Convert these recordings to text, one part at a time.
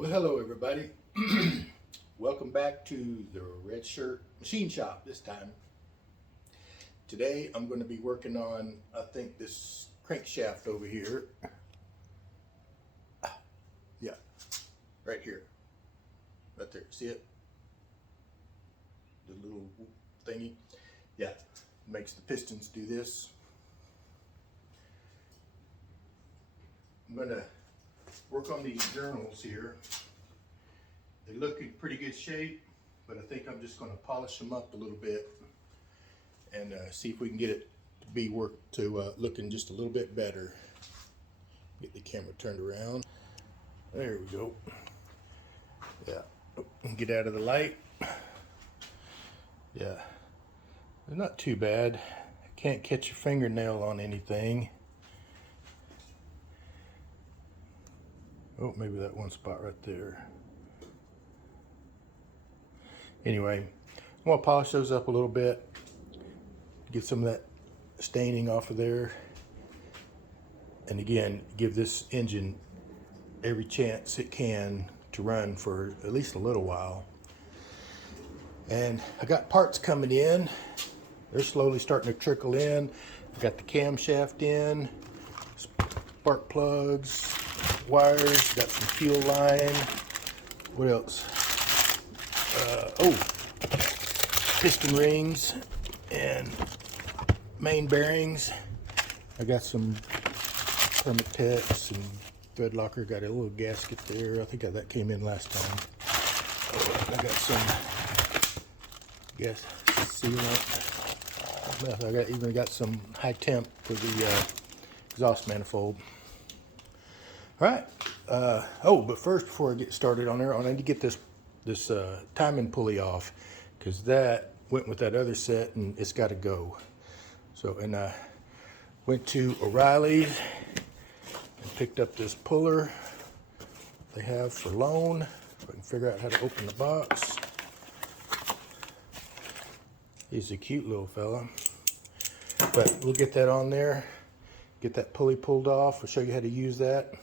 Well, hello everybody. Welcome back to the Red Shirt Machine Shop this time. Today I'm going to be working on, I think, this crankshaft over here. Yeah, right here. Right there. See it? The little thingy. Yeah, makes the pistons do this. I'm going to work on these journals here. They look in pretty good shape, but I think I'm just going to polish them up a little bit and see if we can get it to be looking just a little bit better. Get the camera turned around. There we go. Yeah, get out of the light. Yeah, they're not too bad. Can't catch your fingernail on anything. Oh, maybe that one spot right there. Anyway, I'm going to polish those up a little bit, get some of that staining off of there, and again, give this engine every chance it can to run for at least a little while. And I got parts coming in. They're slowly starting to trickle in. I got the camshaft in, spark plugs, wires, got some fuel line. What else? Piston rings and main bearings. I got some Permatex and thread locker. Got a little gasket there. I think that came in last time. I got some gas sealant. I even got some high temp for the exhaust manifold. All right. But first, before I get started on there, I need to get this timing pulley off, because that went with that other set and it's got to go. So, and I went to O'Reilly's and picked up this puller they have for loan. If I can figure out how to open the box. He's a cute little fella. But we'll get that on there, get that pulley pulled off. I'll show you how to use that.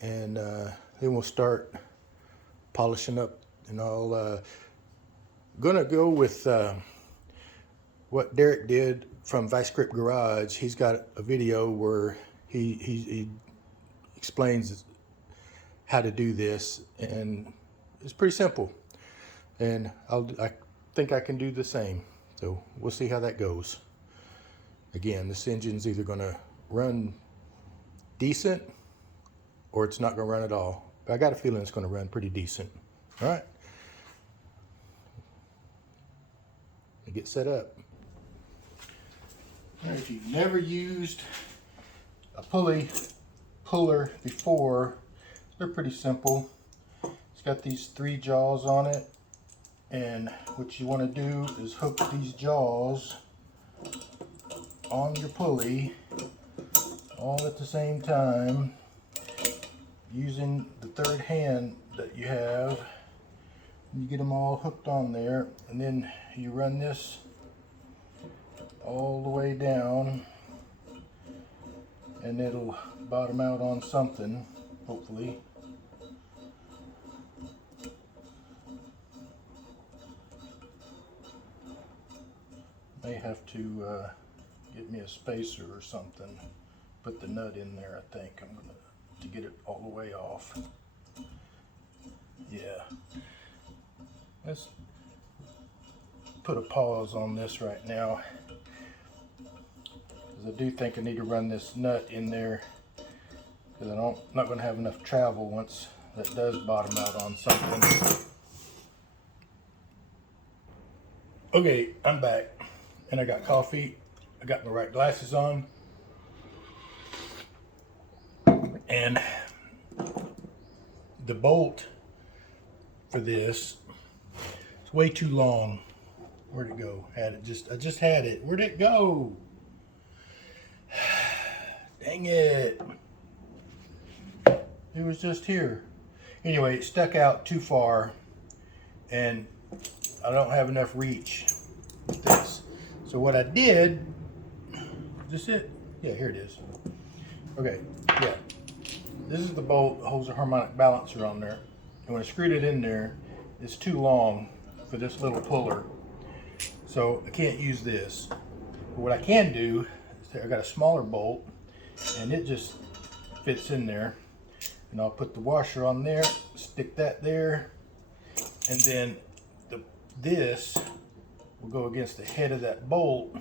And then we'll start polishing up, and I'll gonna go with what Derek did from Vice Grip Garage. He's got a video where he explains how to do this, and it's pretty simple. And I think I can do the same. So we'll see how that goes. Again, this engine's either gonna run decent or it's not gonna run at all. But I got a feeling it's gonna run pretty decent. All right. Get set up. Now, if you've never used a puller before, they're pretty simple. It's got these 3 jaws on it, and what you want to do is hook these jaws on your pulley all at the same time, using the third hand that you have. You get them all hooked on there, and then you run this all the way down, and it'll bottom out on something, hopefully. May have to get me a spacer or something. Put the nut in there, I think. I'm gonna to get it all the way off. Yeah. Let's put a pause on this right now, because I do think I need to run this nut in there, because I'm not going to have enough travel once that does bottom out on something. Okay, I'm back, and I got coffee. I got my right glasses on, and the bolt for this is way too long. Where'd it go? I just had it. Where'd it go? Dang it. It was just here. Anyway, it stuck out too far, and I don't have enough reach with this. So what I did, is this it? Yeah, here it is. Okay, yeah. This is the bolt that holds the harmonic balancer on there. And when I screwed it in there, it's too long for this little puller. So I can't use this. But what I can do is I got a smaller bolt and it just fits in there. And I'll put the washer on there, stick that there, and then this will go against the head of that bolt,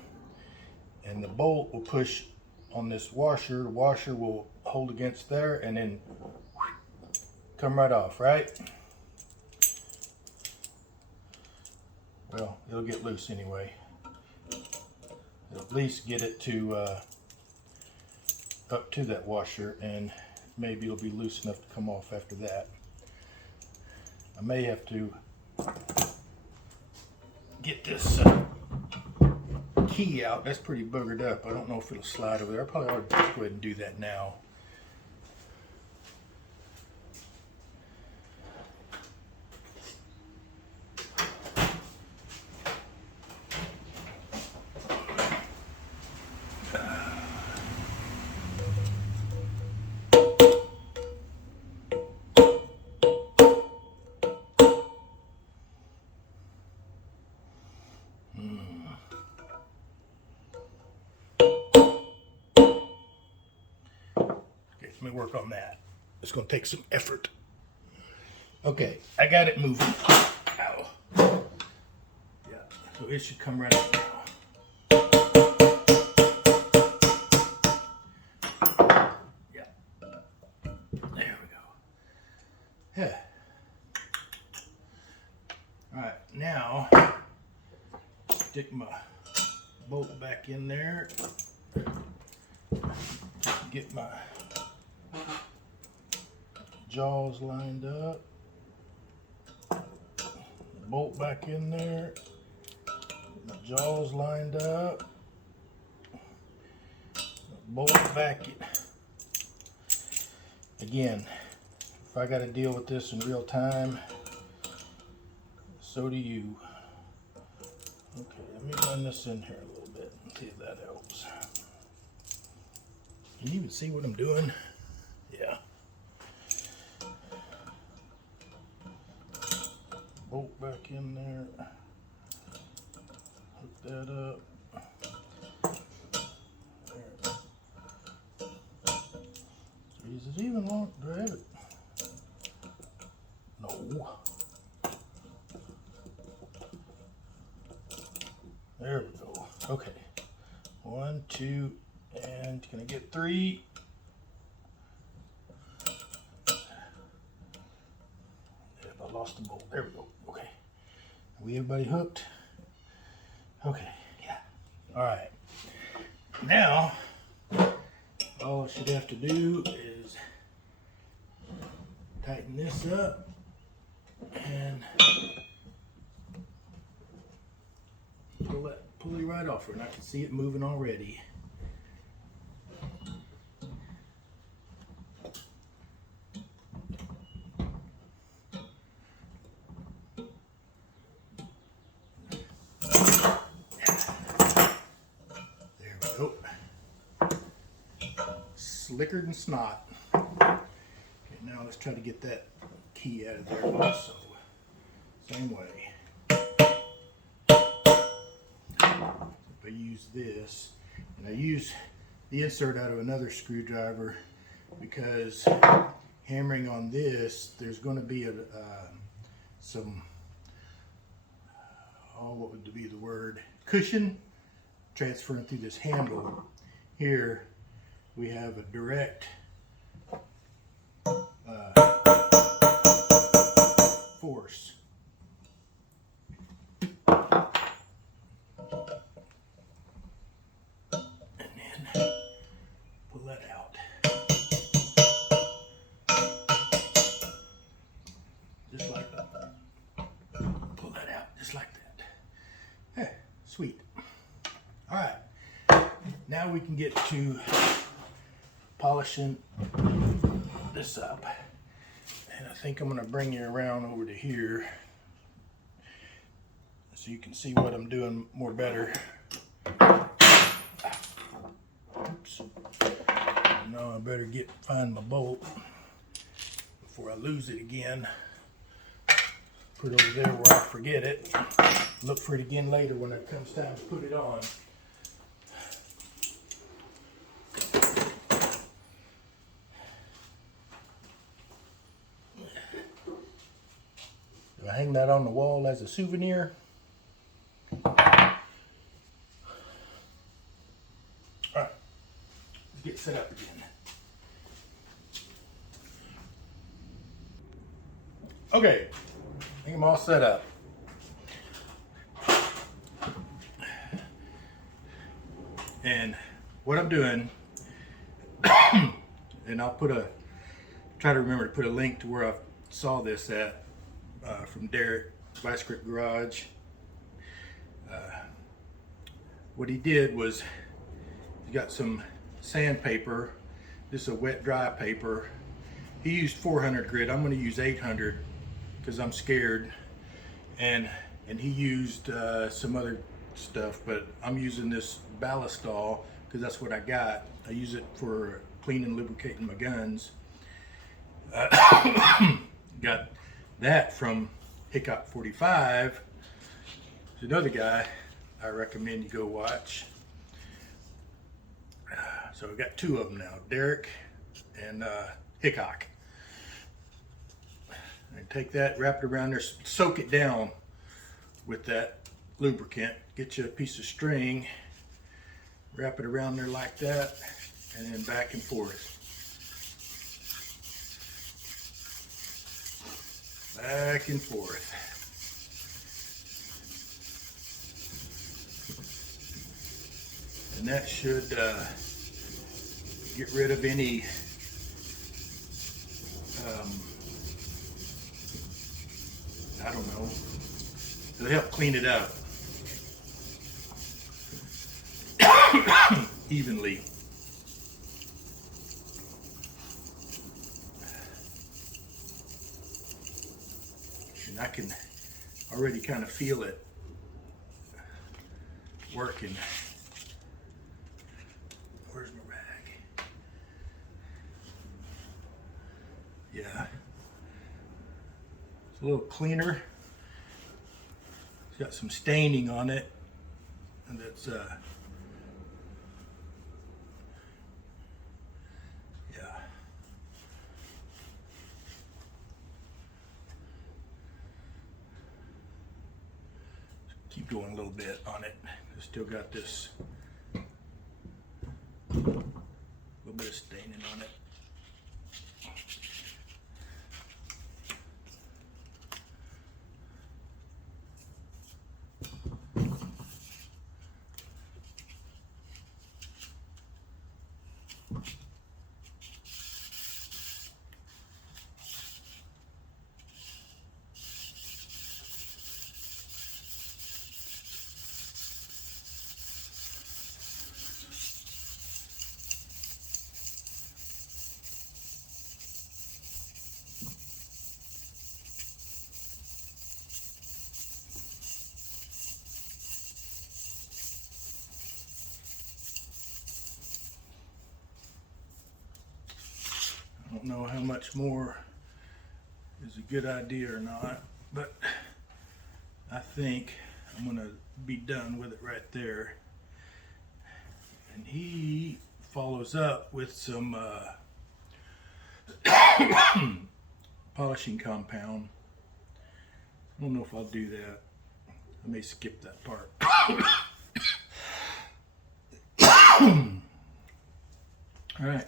and the bolt will push on this washer. The washer will hold against there and then come right off, right? Well, it'll get loose anyway. It'll at least get it to up to that washer, and maybe it'll be loose enough to come off after that. I may have to get this key out. That's pretty boogered up. I don't know if it'll slide over there. I probably ought to just go ahead and do that now. Let me work on that. It's going to take some effort. Okay, I got it moving. Ow. Yeah, so it should come right up now. Yeah. There we go. Yeah. All right, now stick my bolt back in there. Get my jaws lined up, bolt back in there, my jaws lined up, bolt back in. Again, if I got to deal with this in real time, so do you. Okay, let me run this in here a little bit and see if that helps. Can you even see what I'm doing? Yeah. Bolt back in there, hook that up. There. Is it even long? Do I have it? No. There we go. Okay. 1, 2, and can I get 3? I lost the bolt. There we go. Okay. Are we everybody hooked? Okay. Yeah. All right. Now, all I should have to do is tighten this up and pull that pulley right off her, and I can see it moving already. Slicker than snot. Okay, now let's try to get that key out of there also. Same way. If I use this, and I use the insert out of another screwdriver because hammering on this, there's going to be some, what would be the word? Cushion transferring through this handle. Here we have a direct force. And then pull that out. Just like that. Pull that out just like that. Hey, sweet. All right. Now we can get to polishing this up, and I think I'm going to bring you around over to here so you can see what I'm doing more better. Oops. Now I better find my bolt before I lose it again. Put it over there where I forget it. Look for it again later when it comes time to put it on. Do I hang that on the wall as a souvenir? Alright, let's get set up again. Okay, I think I'm all set up. And what I'm doing, and I'll try to remember to put a link to where I saw this at, from Derek, Vice Grip Garage. What he did was, he got some sandpaper. This is a wet dry paper. He used 400 grit. I'm going to use 800 because I'm scared. And he used some other stuff, but I'm using this ballistol because that's what I got. I use it for cleaning and lubricating my guns. Got that from Hickok 45. There's another guy I recommend you go watch. So we got two of them now, Derek and Hickok. And take that, wrap it around there, soak it down with that lubricant. Get you a piece of string, wrap it around there like that, and then back and forth. Back and forth. And that should get rid of any I don't know. It'll help clean it up evenly. And I can already kind of feel it working. Where's my rag? Yeah. It's a little cleaner. It's got some staining on it. And that's yeah. Keep going a little bit on it. It's still got this little bit of staining on it. I don't know how much more is a good idea or not, but I think I'm gonna be done with it right there. And he follows up with some polishing compound. I don't know if I'll do that. I may skip that part. All right.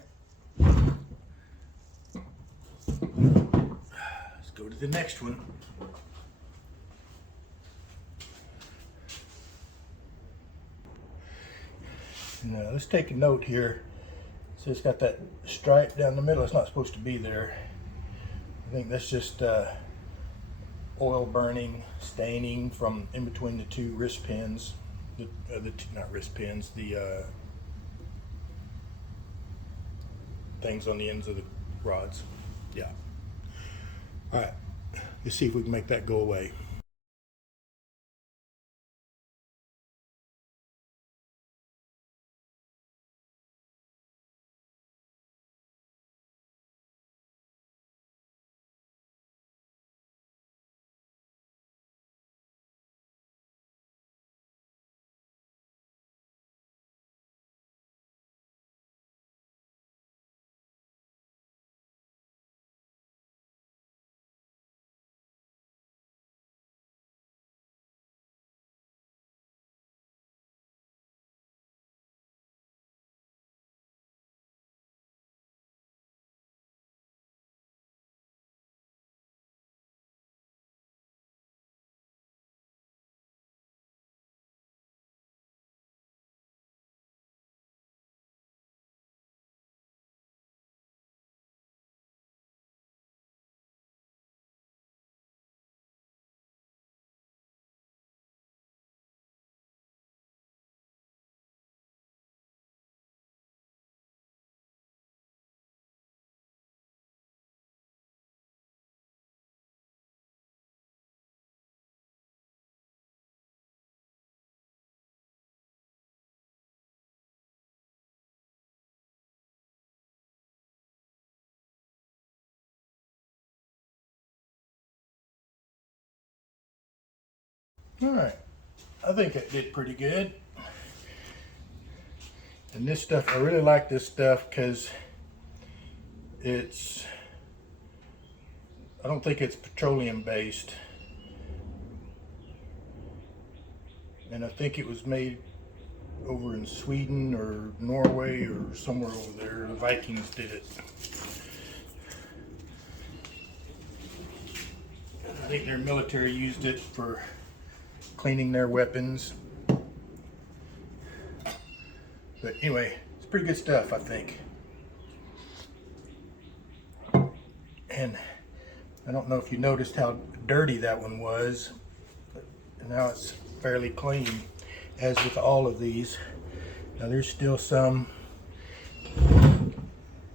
Let's go to the next one. Now let's take a note here. So it's got that stripe down the middle. It's not supposed to be there. I think that's just oil burning, staining from in between the two wrist pins. Not wrist pins, the things on the ends of the rods. Yeah. All right. Let's see if we can make that go away. Alright, I think it did pretty good. And this stuff, I really like this stuff because it's, I don't think it's petroleum based. And I think it was made over in Sweden or Norway or somewhere over there. The Vikings did it. I think their military used it for cleaning their weapons. But anyway, it's pretty good stuff, I think. And I don't know if you noticed how dirty that one was, but now it's fairly clean, as with all of these. Now there's still some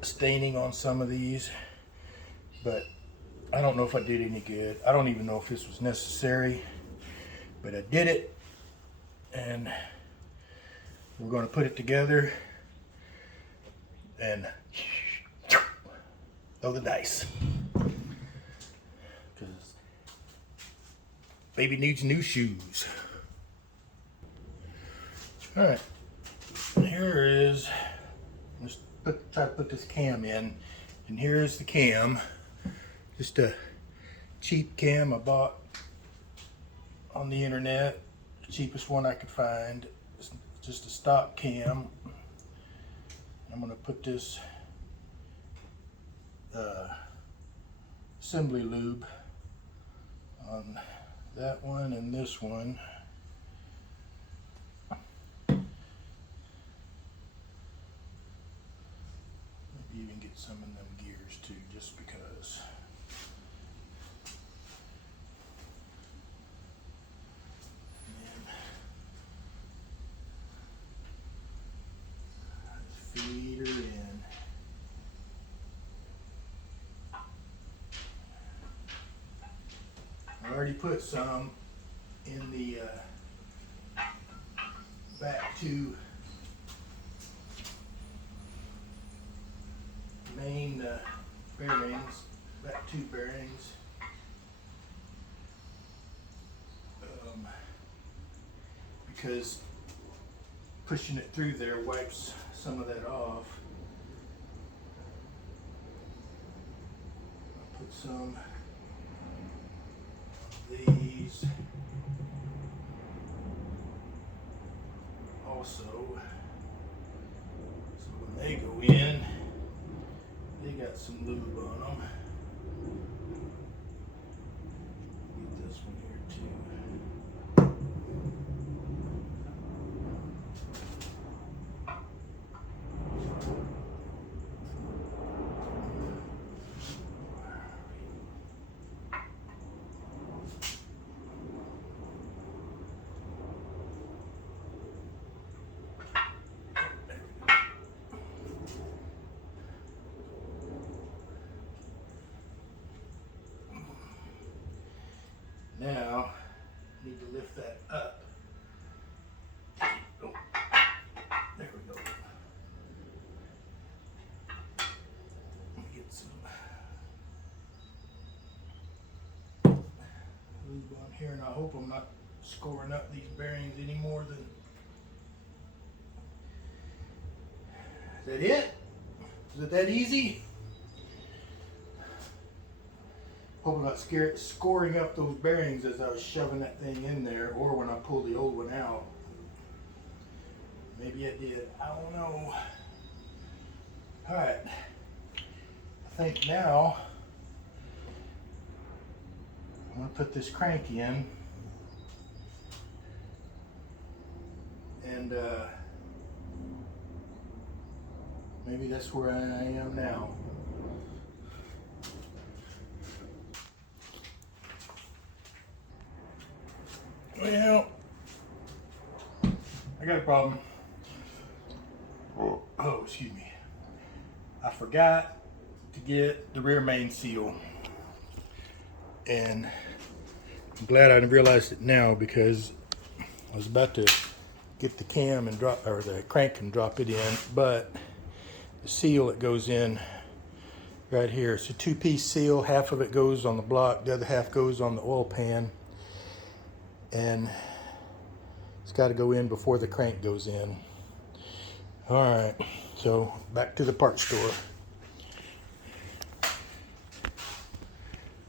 staining on some of these, but I don't know if I did any good. I don't even know if this was necessary, but I did it, and we're going to put it together and throw the dice. Because baby needs new shoes. Alright, here is, let's try to put this cam in. And here's the cam. Just a cheap cam I bought on the internet. The cheapest one I could find. It's just a stock cam. I'm going to put this assembly lube on that one and this one. Maybe even get some in them gears too, just because. Feed her in. I already put some in the back two main bearings, back two bearings. Because pushing it through there wipes some of that off. I'll put some of these also, so when they go in, they got some lube on them. Get this one here too. Now, I need to lift that up. Oh, there we go. Get some lube on here, and I hope I'm not scoring up these bearings any more than. Is that it? Is it that easy? Hope I'm not scoring up those bearings as I was shoving that thing in there, or when I pulled the old one out. Maybe I did. I don't know. Alright. I think now I'm going to put this crank in. And maybe that's where I am now. Well, I got a problem. Oh, excuse me. I forgot to get the rear main seal. And I'm glad I realized it now, because I was about to get the cam and drop, or the crank and drop it in, but the seal that goes in right here, it's a two-piece seal. Half of it goes on the block, the other half goes on the oil pan. and it's got to go in before the crank goes in. All right, so back to the parts store,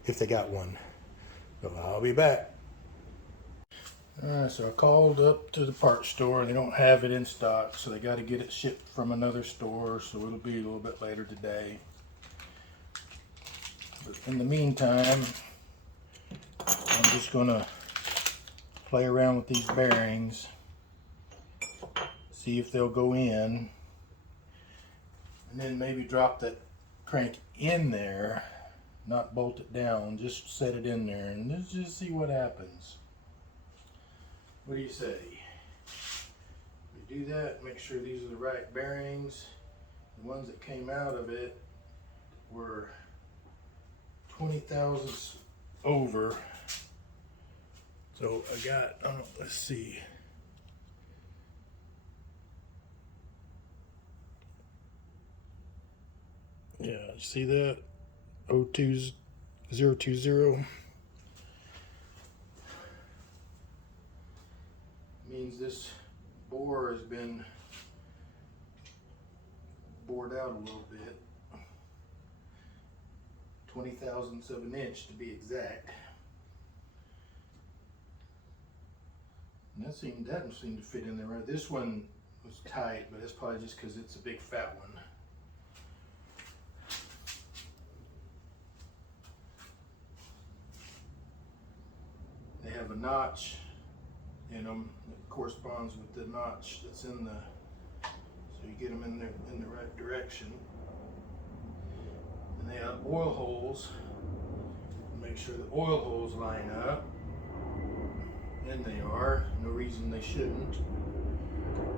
if they got one. So I'll be back. All right, so I called up to the parts store. They don't have it in stock, so they got to get it shipped from another store, so it'll be a little bit later today. But in the meantime, I'm just gonna play around with these bearings, see if they'll go in, and then maybe drop that crank in there, not bolt it down, just set it in there, and let's just see what happens. What do you say? We do that, make sure these are the right bearings. The ones that came out of it were 20 thousandths over. So I got, let's see. Yeah, see that? 02020. Means this bore has been bored out a little bit. 20 thousandths of an inch to be exact. And that doesn't seem to fit in there right. This one was tight, but that's probably just because it's a big fat one. They have a notch in them that corresponds with the notch that's in the, so you get them in there in the right direction. And they have oil holes. Make sure the oil holes line up. And they are. No reason they shouldn't.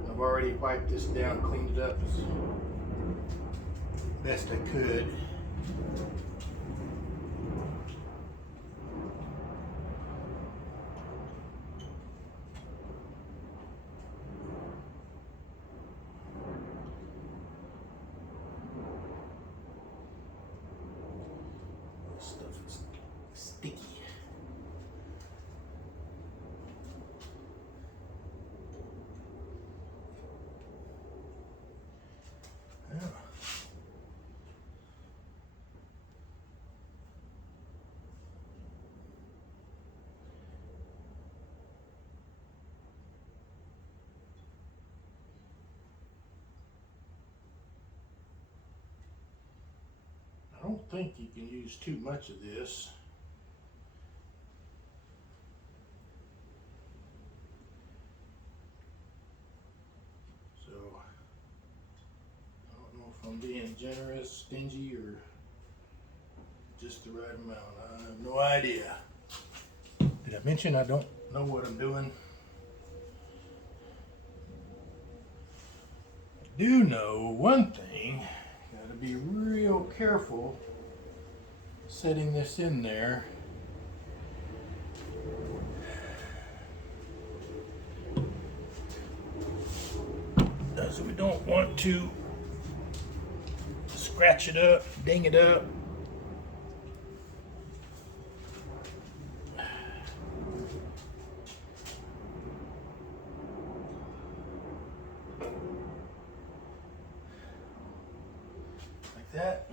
I've already wiped this down, cleaned it up as best I could. This stuff is sticky. Yeah. I don't think you can use too much of this. So I don't know if I'm being generous, stingy, or just the right amount. I have no idea. Did I mention I don't know what I'm doing? I do know one thing. Gotta be real careful setting this in there. So we don't want to scratch it up, ding it up. Like that.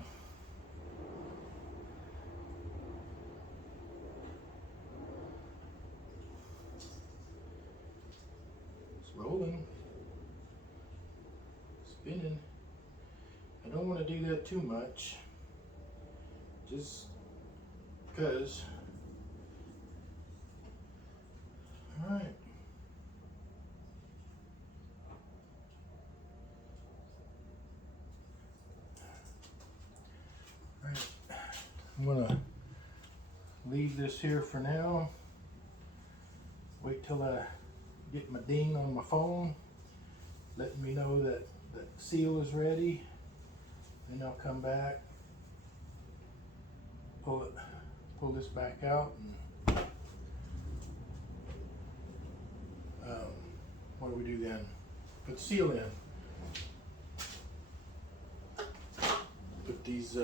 It's rolling. Spinning. I don't want to do that too much, just because. All right. All right. I'm gonna leave this here for now. Wait till I get my ding on my phone, letting me know that the seal is ready. Then I'll come back, pull this back out, and what do we do then? Put the seal in. Put these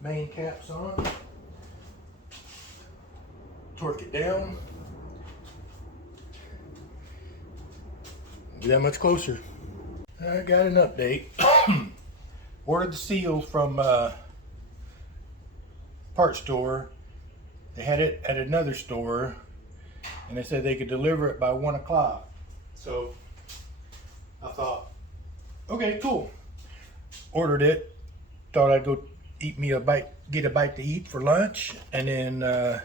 main caps on. Torque it down. Be that much closer. I got an update. Ordered the seals from part store. They had it at another store, and they said they could deliver it by 1 o'clock. So I thought, okay, cool. Ordered it. Thought I'd go eat me a bite, get a bite to eat for lunch, and then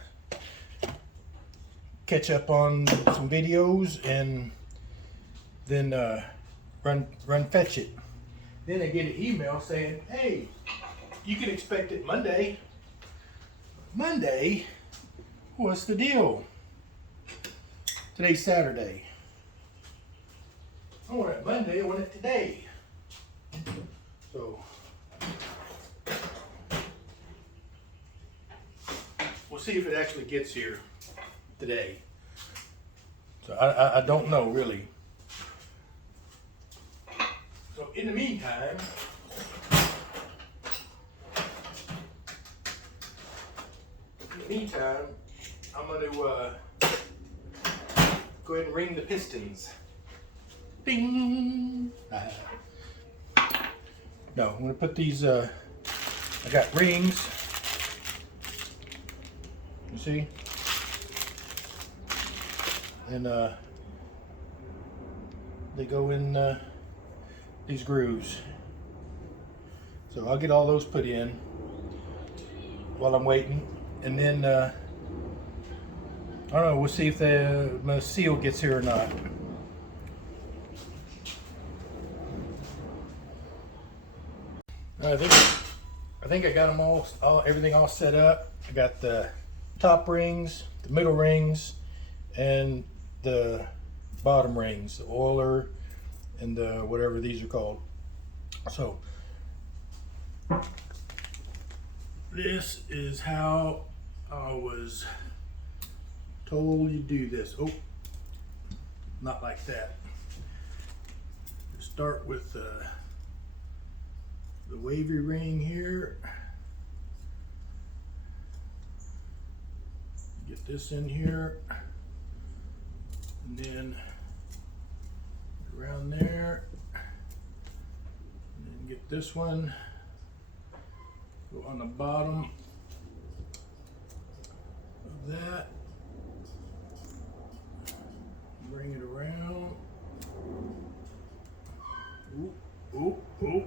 catch up on some videos, and then run fetch it. Then I get an email saying, hey, you can expect it Monday. Monday? What's the deal? Today's Saturday. I want it Monday, I want it today. So we'll see if it actually gets here today. So I don't know really. So in the meantime, I'm going to go ahead and ring the pistons. Ding! No, I'm going to put these, I got rings. You see? And they go in these grooves. So I'll get all those put in while I'm waiting. And then, I don't know, we'll see if the seal gets here or not. I think I got them all everything all set up. I got the top rings, the middle rings, and the bottom rings, the oiler and the whatever these are called. So this is how I was told you do this. Oh, not like that. Start with the wavy ring here. Get this in here, and then around there, and then get this one, go on the bottom of that, bring it around. Ooh, ooh, ooh.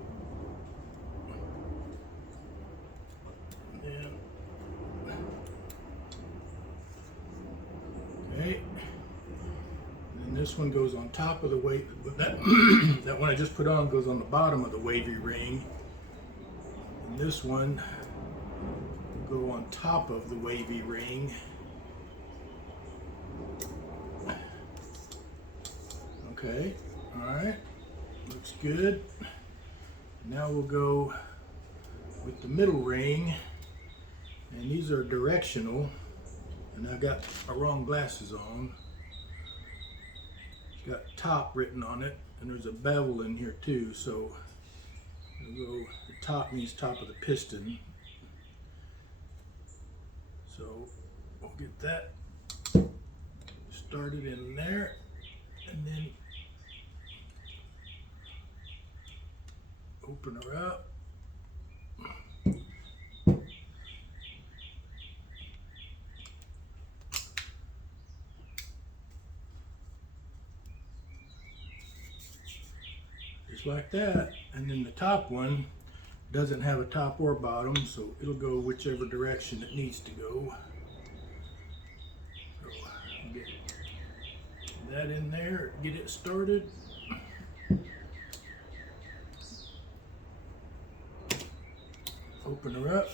Okay, and this one goes on top of the weight. That that one I just put on goes on the bottom of the wavy ring, and this one will go on top of the wavy ring. Okay, all right, looks good. Now we'll go with the middle ring, and these are directional. And I got my wrong glasses on. It's got top written on it, and there's a bevel in here too. So we'll go, the top means top of the piston. So we'll get that started in there, and then open her up. Just like that. And then the top one doesn't have a top or bottom, so it'll go whichever direction it needs to go. So get that in there, get it started. Open her up.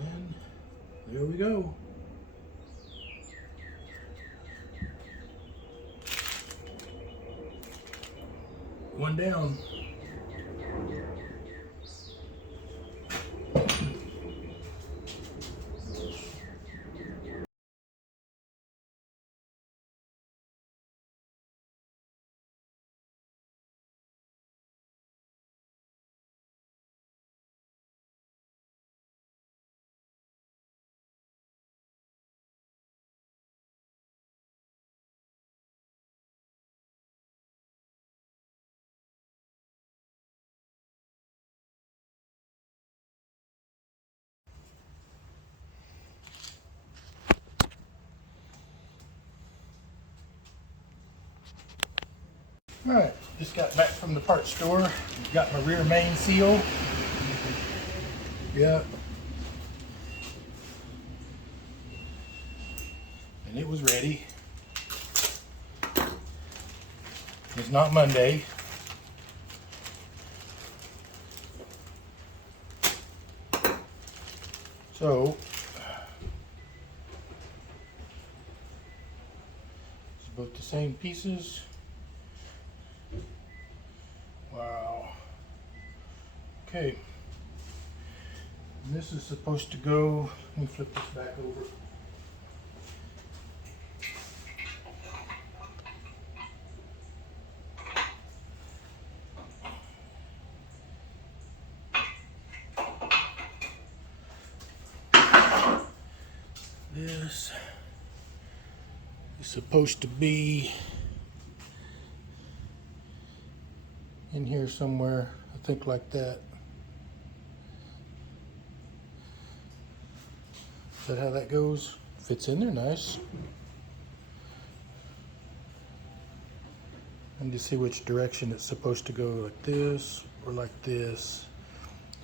And there we go. One down. Alright, just got back from the parts store. Got my rear main seal. Yeah. And it was ready. It's not Monday. So, it's both the same pieces. Wow. Okay. And this is supposed to go, let me flip this back over. This is supposed to be in here somewhere, I think like that. Is that how that goes? Fits in there nice. And to see which direction it's supposed to go, like this or like this.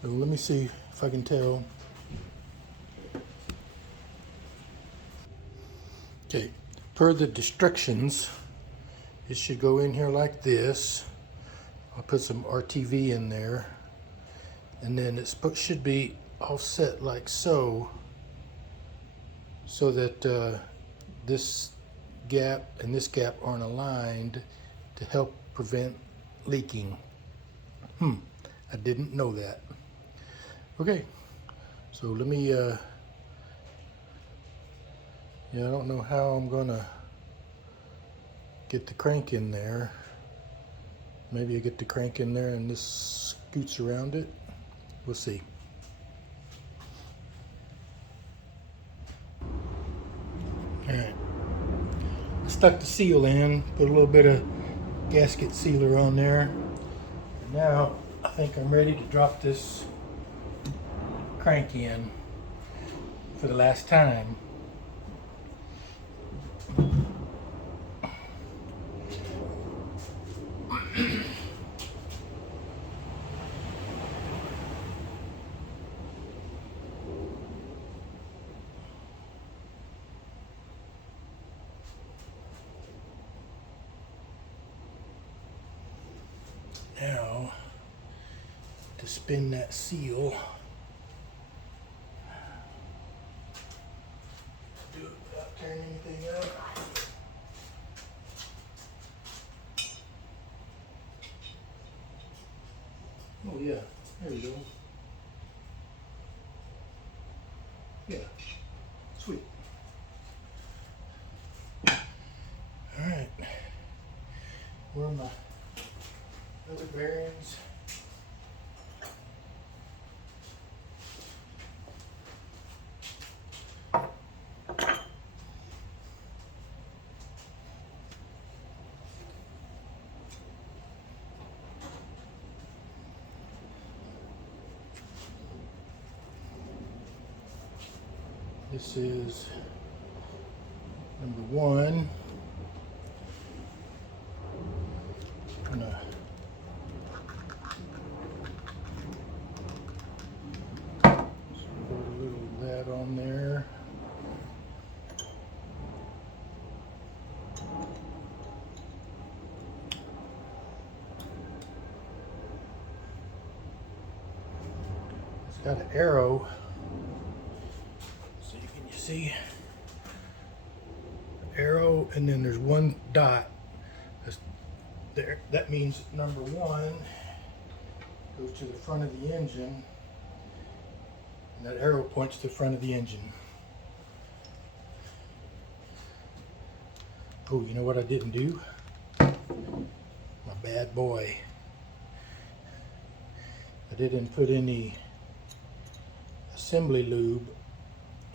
So let me see if I can tell. Okay, per the instructions, it should go in here like this. I'll put some RTV in there, and then it should be offset like so, so that this gap and this gap aren't aligned to help prevent leaking. I didn't know that. Okay, so let me yeah, I don't know how I'm gonna get the crank in there. Maybe I get the crank in there and this scoots around it. We'll see. Alright. I stuck the seal in, put a little bit of gasket sealer on there. And now I think I'm ready to drop this crank in for the last time. Now, to spin that seal, do it without tearing anything up. Oh yeah, there we go. Yeah, sweet. All right, where are my other bearings? This is number one. I'm gonna put a little of that on there. It's got an arrow. So can you see? Arrow, and then there's one dot. That's there. That means number one goes to the front of the engine, and that arrow points to the front of the engine. Oh, you know what I didn't do? My bad boy. I didn't put any assembly lube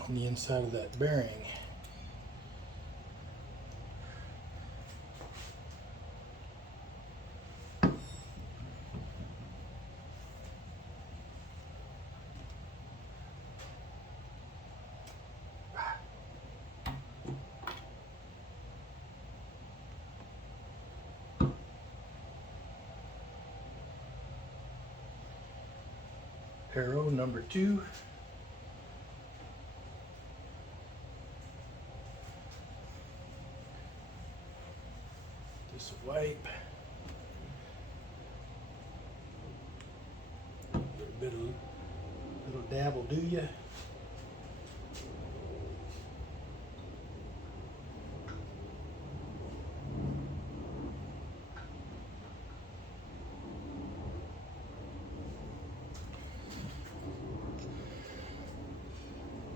on the inside of that bearing. Arrow number 2. Just a wipe. A little dab will do ya.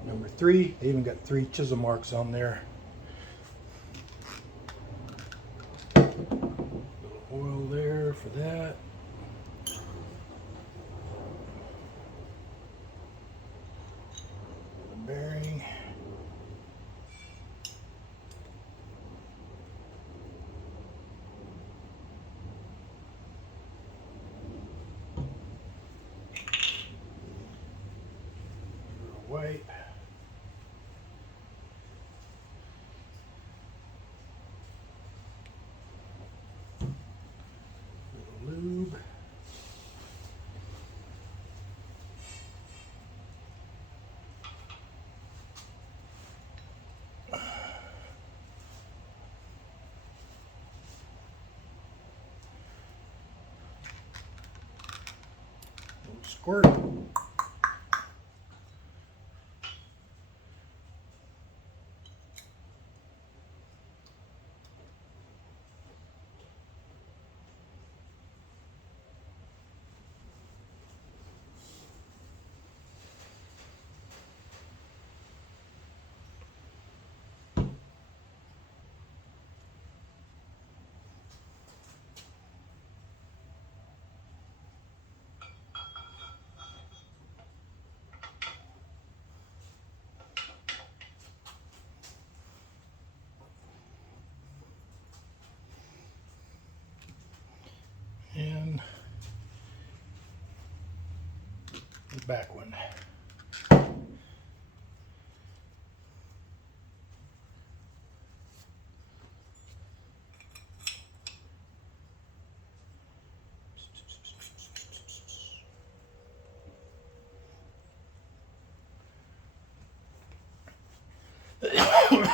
Number 3, they even got 3 chisel marks on there. Little oil there for that. The bearing. Little wipe. Lube. Little squirt. And the back one.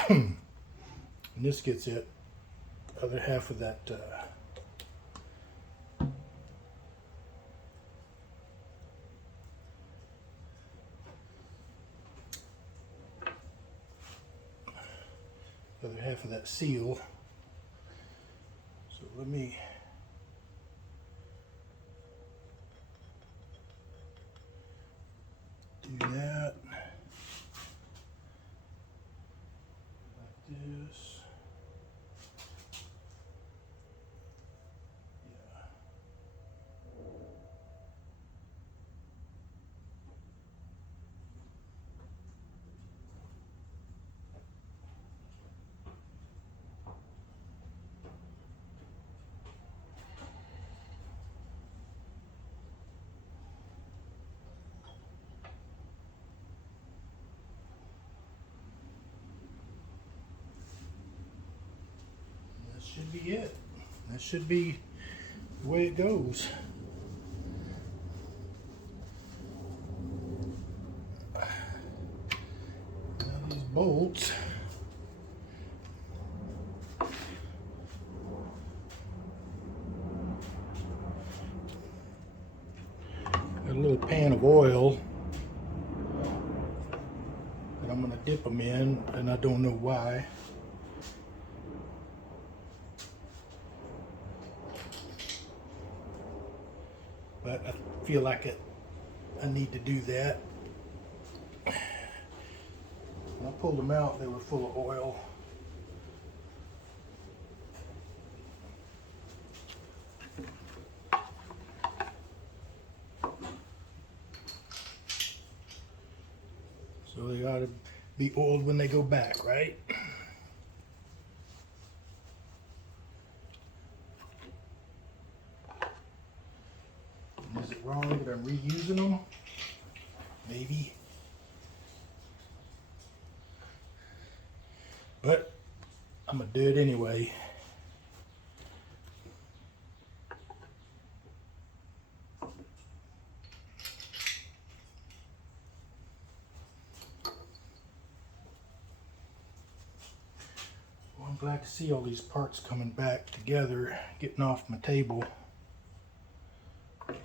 And this gets it, other half of that other half of that seal. So let me do that like this. That should be it. That should be the way it goes. Now these bolts. Got a little pan of oil that I'm going to dip them in, and I don't know why. But I feel like I need to do that. When I pulled them out, they were full of oil. So they ought to be oiled when they go back, right? Is it wrong that I'm reusing them? Maybe. But I'm gonna do it anyway. glad to see all these parts coming back together, getting off my table. That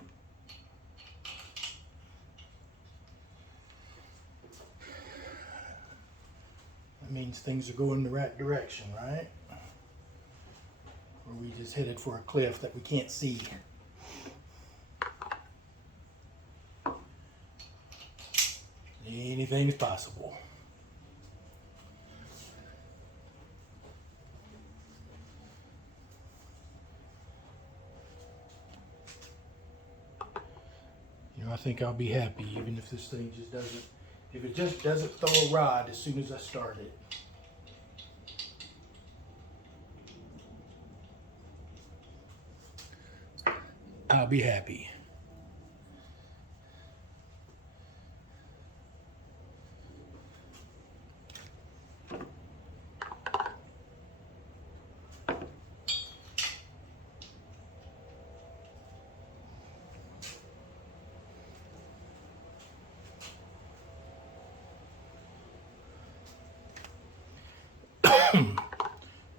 means things are going the right direction, right? Or we just headed for a cliff that we can't see. Anything is possible. You know, I think I'll be happy even if this thing just doesn't, if it just doesn't throw a rod as soon as I start it. I'll be happy.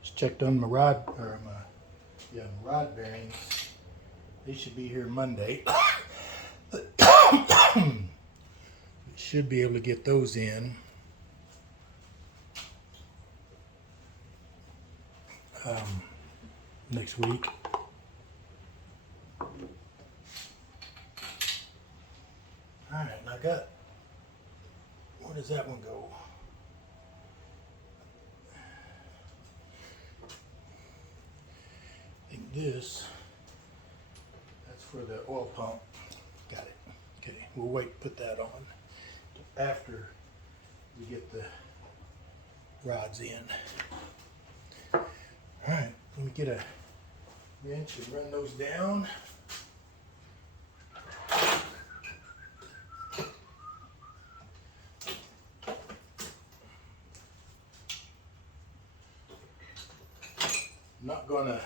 Just checked on my rod, or my rod bearings. They should be here Monday. Should be able to get those in. Next week. Alright, and I got, where does that one go? I think this, that's for the oil pump. Got it. Okay, we'll wait, put that on after we get the rods in. Alright, let me get a wrench and run those down. I'm not going to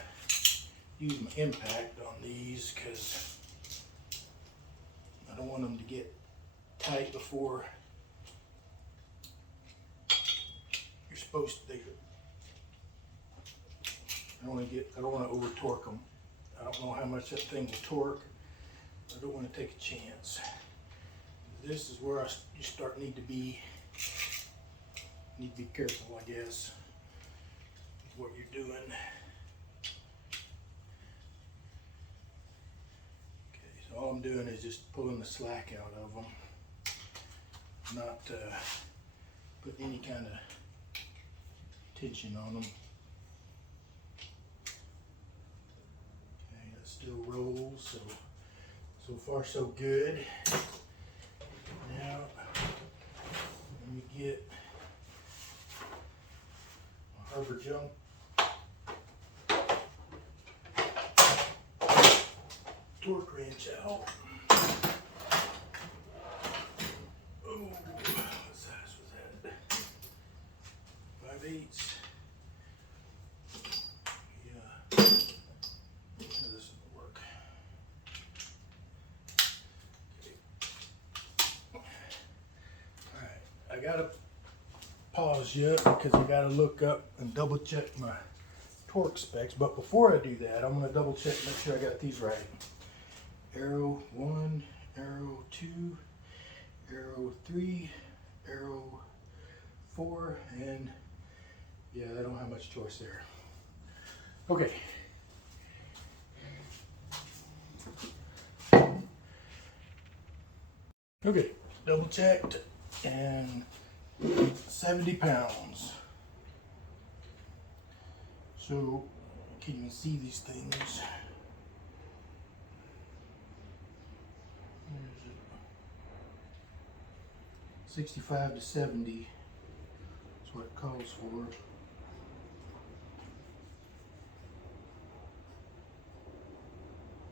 use my impact on these because I don't want them to get tight before you're supposed to. I don't want to over torque them. I don't know how much that thing will torque. I don't want to take a chance. This is where you need to be careful, I guess, with what you're doing. Okay, so all I'm doing is just pulling the slack out of them, not putting any kind of tension on them. Still rolls, so far so good. Now let me get my Harbor Jump torque wrench out. Oh, what size was that? 5/8. I gotta pause yet because I gotta look up and double check my torque specs. But before I do that, I'm gonna double check, make sure I got these right. Arrow 1, arrow 2, arrow 3, arrow 4, and yeah, I don't have much choice there. Okay. Okay, double checked. And 70 pounds. So, can you see these things? Where is it? 65 to 70 is what it calls for.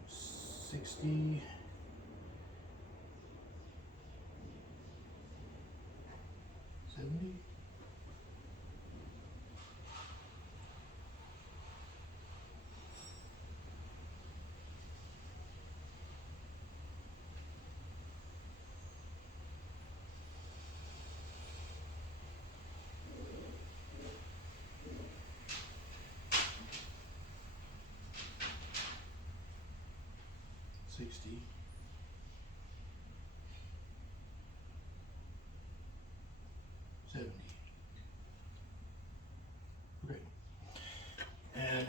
$60. 60. Okay. And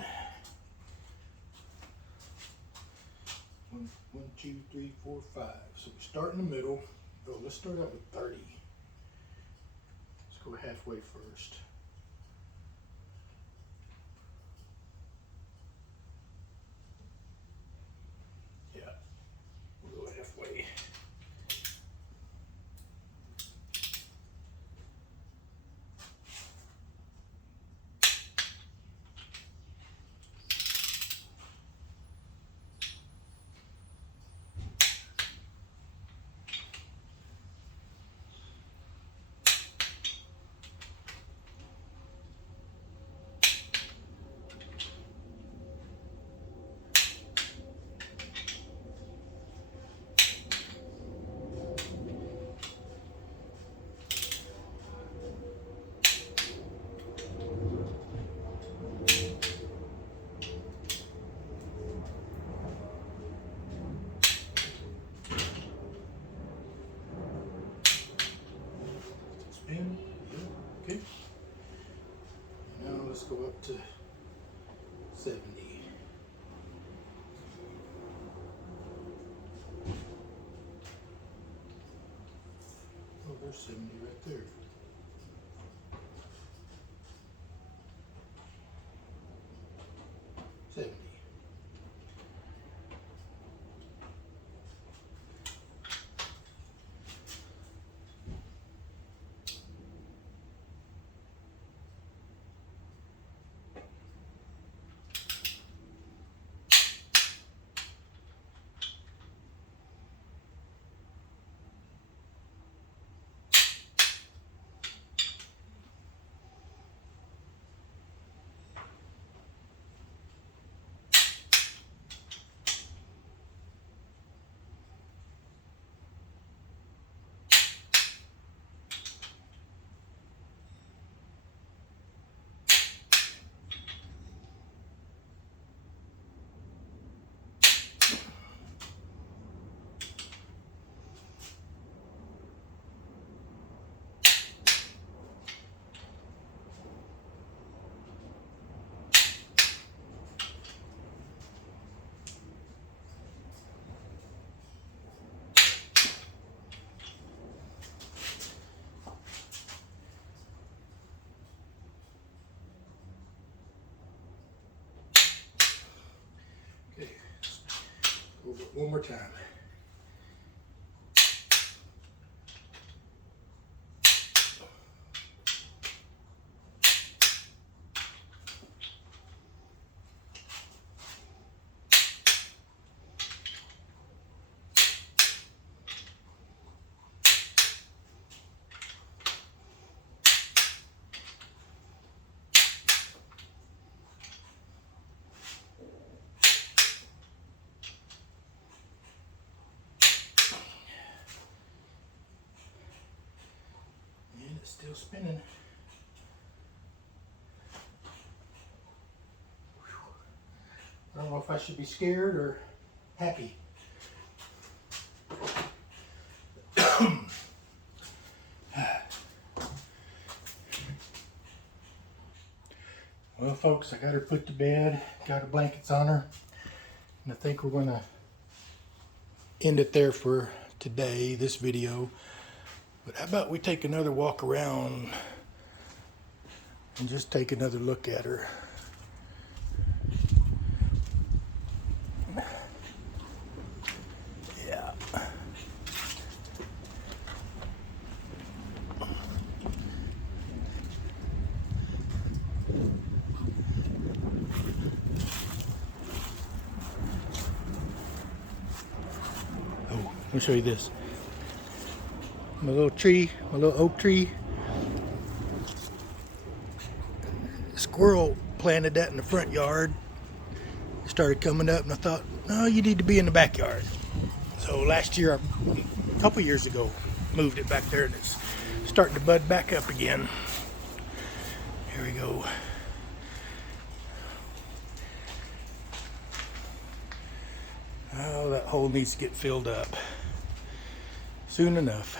1, 2, 3, 4, 5. So we start in the middle. Oh, let's start out with 30. Let's go halfway first. Yeah, we'll go halfway. Spin. Yep. Okay. Now let's go up to 70. Oh, there's 70 right there. 70. Okay. Over it one more time. It's still spinning. I don't know if I should be scared or happy. Well, folks, I got her put to bed, got her blankets on her, and I think we're going to end it there for today, this video. But how about we take another walk around and just take another look at her. Yeah. Oh, let me show you this. My little tree, my little oak tree. A squirrel planted that in the front yard. It started coming up and I thought, no, you need to be in the backyard. So last year, a couple years ago, moved it back there and it's starting to bud back up again. Here we go. Oh, that hole needs to get filled up. Soon enough.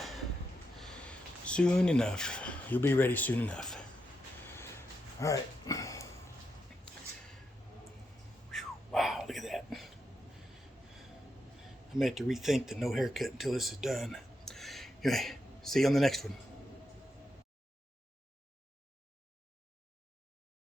Soon enough. You'll be ready soon enough. All right. Wow, look at that. I may have to rethink the no haircut until this is done. Anyway, see you on the next one.